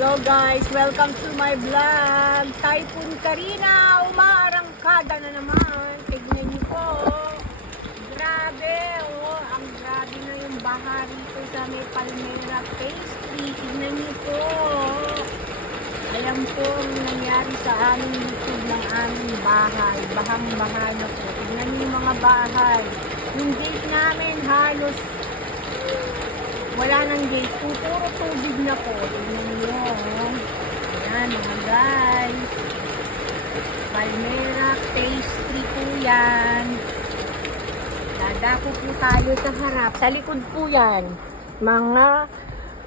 Hello guys, welcome to my vlog. Typhoon Karina, umaarangkada na naman. Tignan niyo po. Grabe, oh, ang grabe na yung baha rito sa may Palmera Pastry. Tignan niyo po. Ayan po ang nangyari sa aming likod ng aming bahay. Bahang-baha na po. Tignan niyo yung mga bahay. Yung gate namin halos wala nang gate. Puro tubig na po. Tignan niyo. Ayan mga guys. Palmera Pastry po yan. Dadako po tayo sa harap. Sa likod po yan. Mga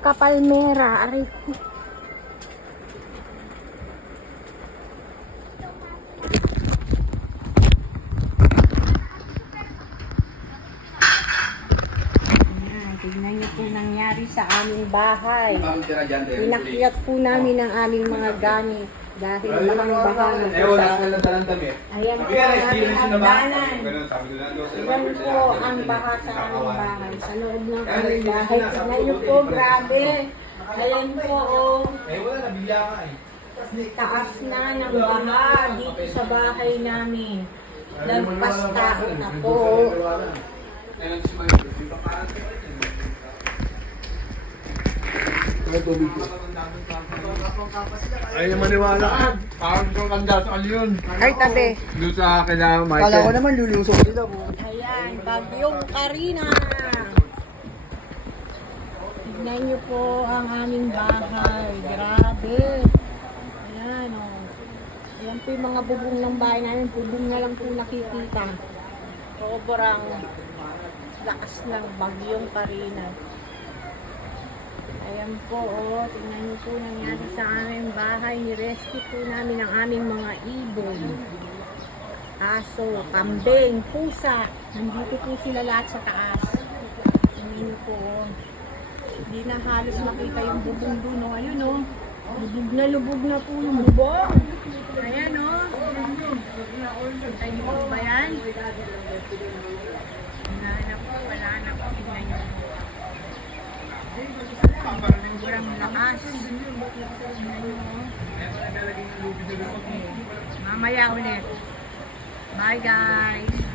kapalmera. Aray po. Tignan niyo po nangyari sa aming bahay. Inakyat po namin ang aming mga gamit dahil bahang-baha na po sa... Ayan po ang aming hagdanan. Ayan po ang baha sa aming bahay. Sa loob ng aming bahay. Tignan niyo po, grabe. Ayan po, oh. Taas na ng baha dito sa bahay namin. Lagpas tao na po. Ay, maniwala. Parang kang kanda sa yun. Ay, tabi. Doon sa kailangan Michael. Kala ko naman lulusok sila po. Ayan, bagyong Karina. Tignan niyo po ang aming bahay. Grabe. Ayan, oh. Ayan po yung mga bubong ng bahay namin. Bubong na lang po nakikita. Sobrang lakas ng bagyong Karina. Ayan po, oh. Tingnan niyo po nangyari sa aming bahay. Ni-rescue po namin ang aming mga ibon. Aso, kambing, pusa. Nandito po sila lahat sa taas. Tingnan niyo po, oh. Hindi na halos makita yung bubong doon, oh. Ayun, oh. Lubog na po yung bubong. Ayan, oh. Kita niyo po ba yan? Wala na po. Tingnan niyo po. Sobrang lakas. Mamaya ulit. Bye guys.